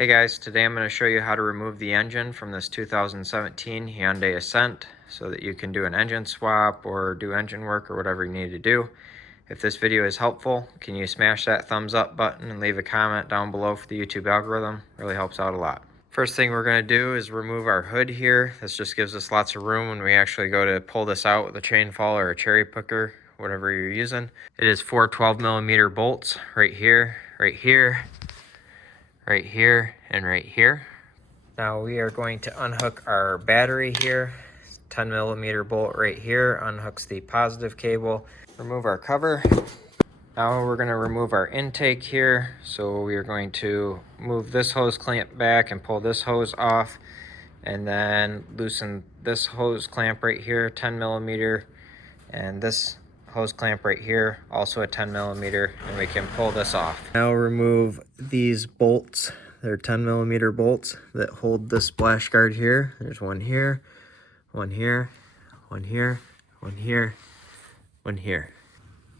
Hey guys, today I'm going to show you how to remove the engine from this 2017 Hyundai Accent so that you can do an engine swap or do engine work or whatever you need to do. If this video is helpful, can you smash that thumbs up button and leave a comment down below for the YouTube algorithm? It really helps out a lot. First thing we're going to do is remove our hood here. This just gives us lots of room when we actually go to pull this out with a chain fall or a cherry picker, whatever you're using. It is 4 12mm bolts right here, right here, right here, and right here. Now we are going to unhook our battery here. 10mm bolt right here unhooks the positive cable. Remove our cover. Now we're going to remove our intake here. So we are going to move this hose clamp back and pull this hose off, and then loosen this hose clamp right here, 10mm, and this hose clamp right here, also a 10mm, and we can pull this off. Now remove these bolts. They're 10mm bolts that hold this splash guard here. There's one here, one here, one here, one here, one here.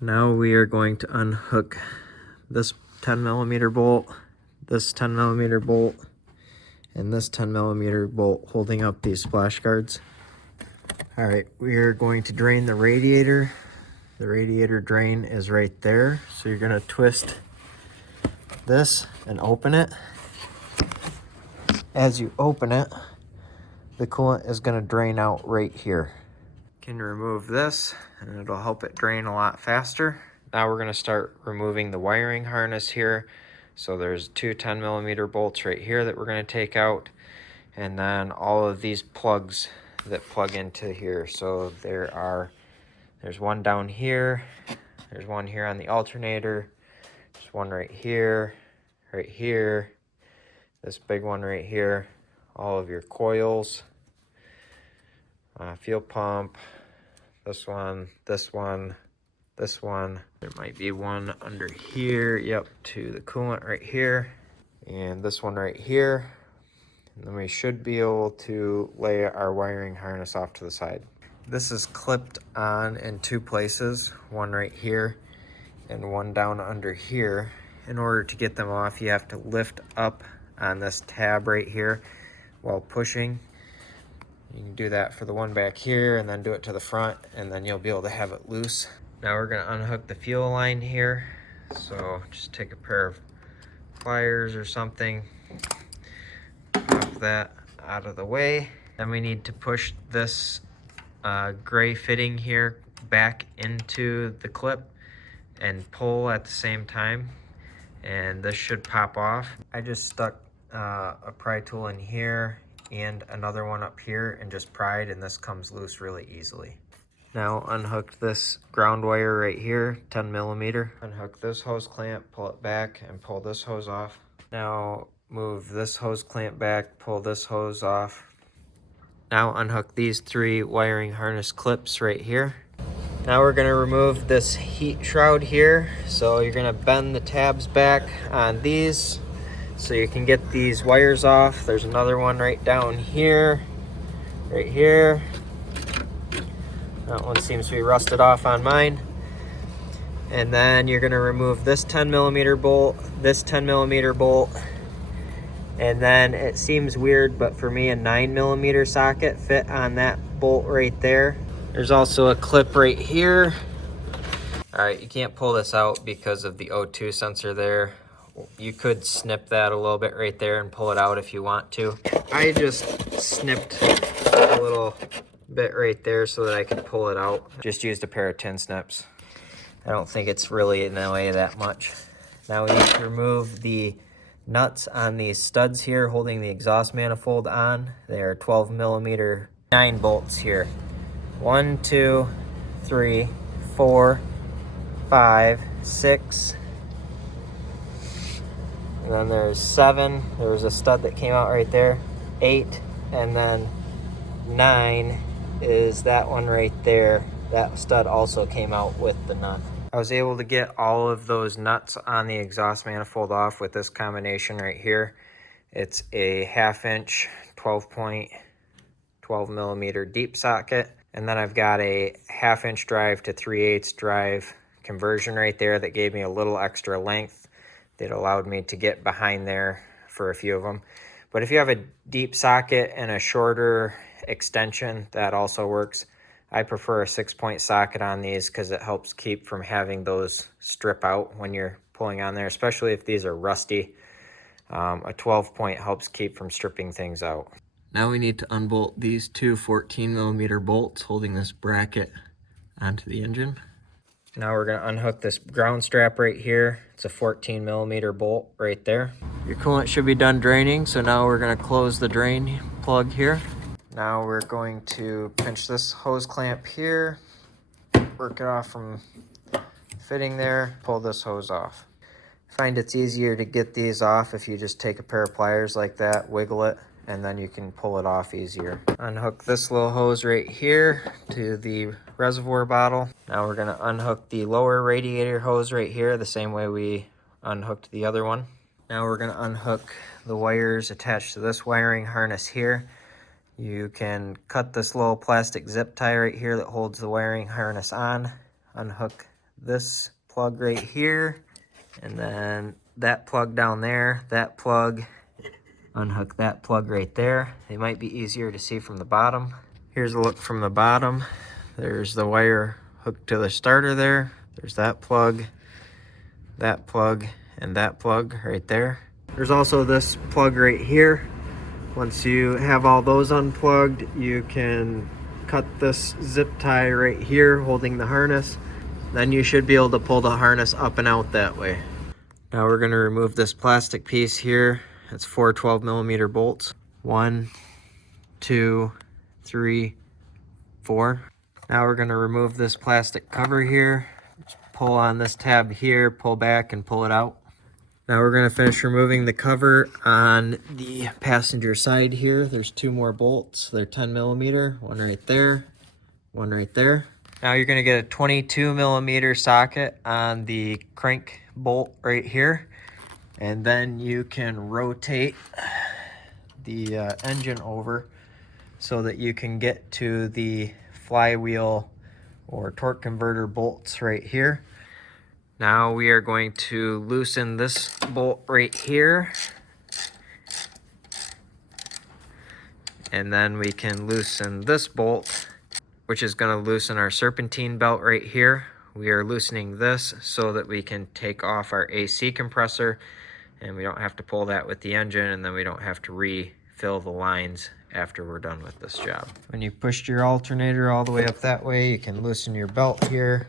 Now we are going to unhook this 10mm bolt, this 10mm bolt, and this 10mm bolt holding up these splash guards. All right, we are going to drain the radiator. The radiator drain is right there. So you're gonna twist this and open it. As you open it, the coolant is gonna drain out right here. You can remove this and it'll help it drain a lot faster. Now we're gonna start removing the wiring harness here. So there's two 10mm bolts right here that we're gonna take out, and then all of these plugs that plug into here. So there's one down here, there's one here on the alternator, there's one right here, this big one right here, all of your coils, fuel pump, this one, this one, this one. There might be one under here, yep, to the coolant right here, and this one right here. And then we should be able to lay our wiring harness off to the side. This is clipped on in two places, one right here and one down under here. In order to get them off, you have to lift up on this tab right here while pushing. You can do that for the one back here and then do it to the front, and then you'll be able to have it loose. Now we're going to unhook the fuel line here. So just take a pair of pliers or something, pop that out of the way. Then we need to push this gray fitting here back into the clip and pull at the same time, and this should pop off. I just stuck a pry tool in here and another one up here and just pried, and this comes loose really easily. Now unhook this ground wire right here, 10mm. Unhook this hose clamp, pull it back, and pull this hose off. Now move this hose clamp back, pull this hose off. Now unhook these three wiring harness clips right here. Now we're going to remove this heat shroud here. So you're going to bend the tabs back on these so you can get these wires off. There's another one right down here, right here. That one seems to be rusted off on mine. And then you're going to remove this 10mm bolt, this 10mm bolt. And then it seems weird, but for me a 9mm socket fit on that bolt right there. There's also a clip right here. All right, you can't pull this out because of the O2 sensor there. You could snip that a little bit right there and pull it out if you want to. I just snipped a little bit right there so that I could pull it out. Just used a pair of tin snips. I don't think it's really in the way that much. Now we need to remove the nuts on these studs here holding the exhaust manifold on. They are 12mm 9 bolts here. 1, 2, 3, 4, 5, 6, and then there's 7. There was a stud that came out right there. 8, and then 9 is that one right there. That stud also came out with the nut. I was able to get all of those nuts on the exhaust manifold off with this combination right here. It's a 1/2 inch 12mm deep socket, and then I've got a 1/2 inch drive to 3/8 drive conversion right there that gave me a little extra length that allowed me to get behind there for a few of them. But if you have a deep socket and a shorter extension, that also works. I prefer a 6-point socket on these because it helps keep from having those strip out when you're pulling on there, especially if these are rusty. A 12-point helps keep from stripping things out. Now we need to unbolt these two 14mm bolts holding this bracket onto the engine. Now we're going to unhook this ground strap right here. It's a 14mm bolt right there. Your coolant should be done draining, so now we're going to close the drain plug here. Now we're going to pinch this hose clamp here, work it off from fitting there, pull this hose off. I find it's easier to get these off if you just take a pair of pliers like that, wiggle it, and then you can pull it off easier. Unhook this little hose right here to the reservoir bottle. Now we're gonna unhook the lower radiator hose right here, the same way we unhooked the other one. Now we're gonna unhook the wires attached to this wiring harness here. You can cut this little plastic zip tie right here that holds the wiring harness on. Unhook this plug right here, and then that plug down there, that plug. Unhook that plug right there. They might be easier to see from the bottom. Here's a look from the bottom. There's the wire hooked to the starter there. There's that plug, and that plug right there. There's also this plug right here. Once you have all those unplugged, you can cut this zip tie right here holding the harness. Then you should be able to pull the harness up and out that way. Now we're going to remove this plastic piece here. It's 4 12mm bolts. 1, 2, 3, 4. Now we're going to remove this plastic cover here. Just pull on this tab here, pull back and pull it out. Now we're going to finish removing the cover on the passenger side here. There's 2 more bolts. They're 10mm, one right there, one right there. Now you're going to get a 22mm socket on the crank bolt right here. And then you can rotate the engine over so that you can get to the flywheel or torque converter bolts right here. Now we are going to loosen this bolt right here. And then we can loosen this bolt, which is going to loosen our serpentine belt right here. We are loosening this so that we can take off our AC compressor, and we don't have to pull that with the engine, and then we don't have to refill the lines after we're done with this job. When you pushed your alternator all the way up that way, you can loosen your belt here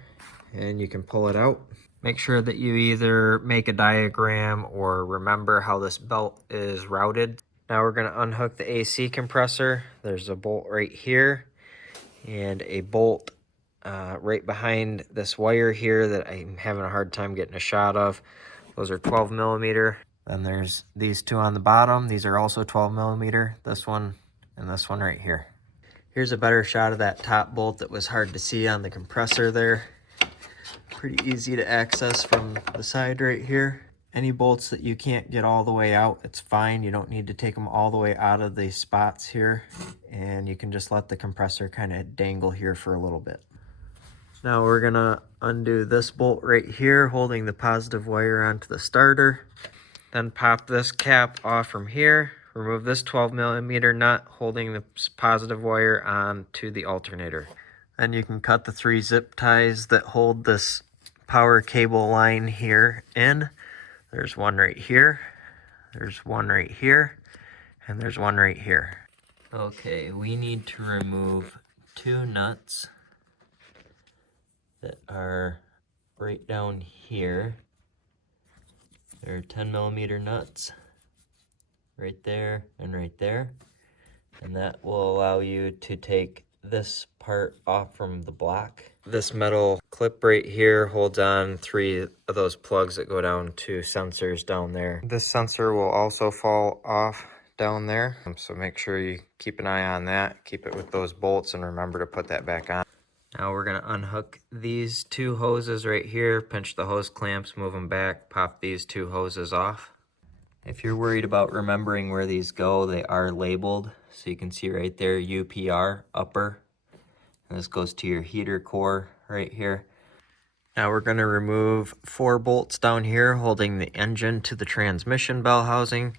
and you can pull it out. Make sure that you either make a diagram or remember how this belt is routed. Now we're going to unhook the AC compressor. There's a bolt right here and a bolt right behind this wire here that I'm having a hard time getting a shot of. Those are 12mm. Then there's these 2 on the bottom. These are also 12mm. This one and this one right here. Here's a better shot of that top bolt that was hard to see on the compressor there. Pretty easy to access from the side right here. Any bolts that you can't get all the way out, it's fine. You don't need to take them all the way out of the spots here. And you can just let the compressor kind of dangle here for a little bit. Now we're gonna undo this bolt right here, holding the positive wire onto the starter. Then pop this cap off from here. Remove this 12mm nut holding the positive wire onto the alternator. Then you can cut the 3 zip ties that hold this power cable line here in. There's one right here, there's one right here, and there's one right here. Okay, we need to remove 2 nuts that are right down here. They're 10mm nuts right there and right there. And that will allow you to take this part off from the block. This metal clip right here holds on 3 of those plugs that go down to sensors down there. This sensor will also fall off down there, so make sure you keep an eye on that. Keep it with those bolts and remember to put that back on. Now we're going to unhook these 2 hoses right here, pinch the hose clamps, move them back, pop these 2 hoses off. If you're worried about remembering where these go, they are labeled. So you can see right there, UPR, upper. And this goes to your heater core right here. Now we're going to remove 4 bolts down here holding the engine to the transmission bell housing.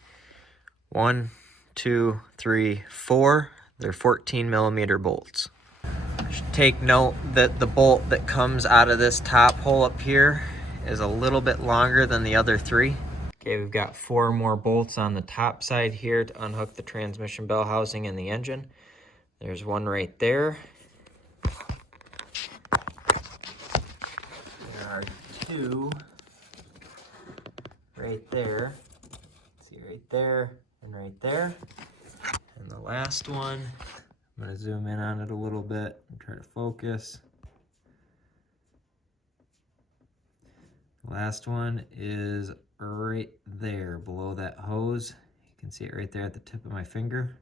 1, 2, 3, 4. They're 14mm bolts. Take note that the bolt that comes out of this top hole up here is a little bit longer than the other 3. Okay, we've got 4 more bolts on the top side here to unhook the transmission bell housing and the engine. There's one right there. There are 2 right there. See, right there and right there. And the last one, I'm going to zoom in on it a little bit and try to focus. The last one is right there below that hose. You can see it right there at the tip of my finger.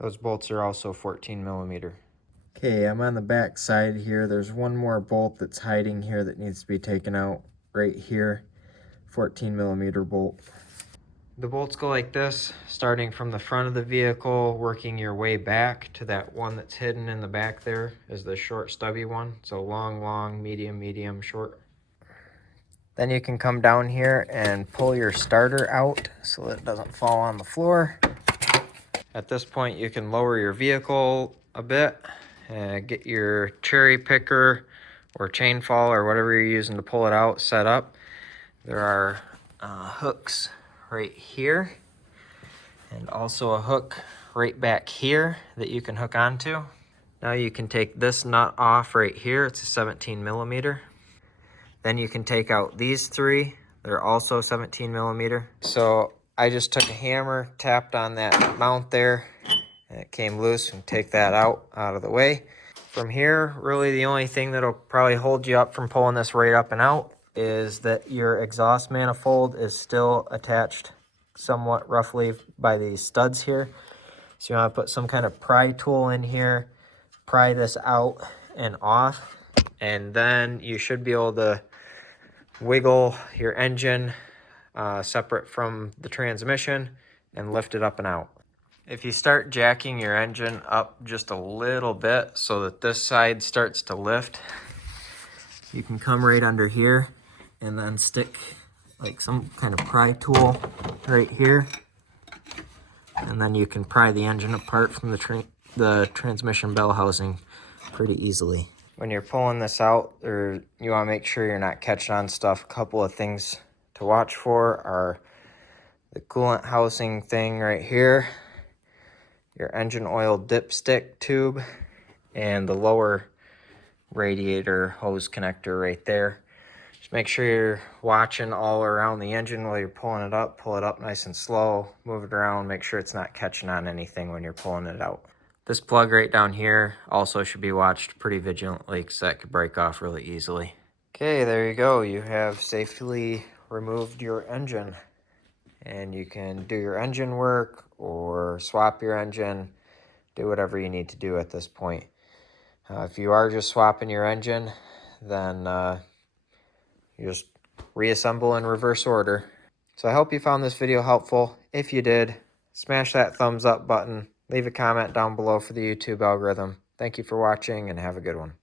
Those bolts are also 14mm. Okay, I'm on the back side here. There's one more bolt that's hiding here that needs to be taken out right here. 14mm bolt. The bolts go like this, starting from the front of the vehicle, working your way back to that one that's hidden in the back there is the short stubby one. So long, long, medium, medium, short. Then you can come down here and pull your starter out so that it doesn't fall on the floor. At this point, you can lower your vehicle a bit and get your cherry picker or chain fall or whatever you're using to pull it out set up. There are hooks right here and also a hook right back here that you can hook onto. Now you can take this nut off right here. It's a 17mm. Then you can take out these 3. They're also 17mm. So I just took a hammer, tapped on that mount there, and it came loose, and take that out of the way. From here, really the only thing that'll probably hold you up from pulling this right up and out is that your exhaust manifold is still attached somewhat roughly by these studs here. So you want to put some kind of pry tool in here, pry this out and off, and then you should be able to wiggle your engine separate from the transmission and lift it up and out. If you start jacking your engine up just a little bit so that this side starts to lift, you can come right under here and then stick like some kind of pry tool right here, and then you can pry the engine apart from the transmission bell housing pretty easily. When you're pulling this out, you want to make sure you're not catching on stuff. A couple of things to watch for are the coolant housing thing right here, your engine oil dipstick tube, and the lower radiator hose connector right there. Just make sure you're watching all around the engine while you're pulling it up. Pull it up nice and slow, move it around, make sure it's not catching on anything when you're pulling it out. This plug right down here also should be watched pretty vigilantly because that could break off really easily. Okay, there you go. You have safely removed your engine, and you can do your engine work or swap your engine, do whatever you need to do at this point. If you are just swapping your engine, then you just reassemble in reverse order. So I hope you found this video helpful. If you did, smash that thumbs up button. Leave a comment down below for the YouTube algorithm. Thank you for watching and have a good one.